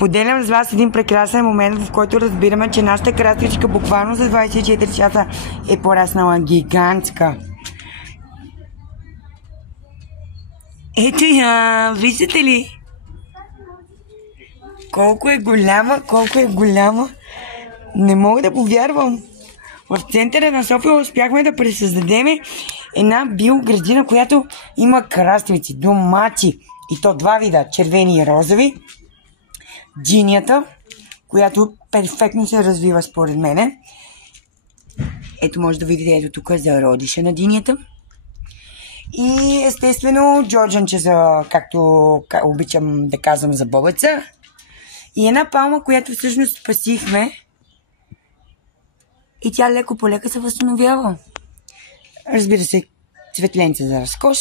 Споделям с вас един прекрасен момент, в който разбираме, че нашата краставичка буквално за 24 часа е пораснала гигантска. Ето я, виждате ли? Колко е голяма. Не мога да повярвам. В центъра на София успяхме да пресъздадем една биоградина, която има краставици, домати, и то два вида, червени и розови. Джинията, която перфектно се развива според мене. Ето може да видите, ето тук е зародиша на динията. И естествено джорджанче за, както обичам да казвам, за бобеца. И една палма, която всъщност спасихме. И тя леко по лека се възстановява. Разбира се, цветленце за разкош.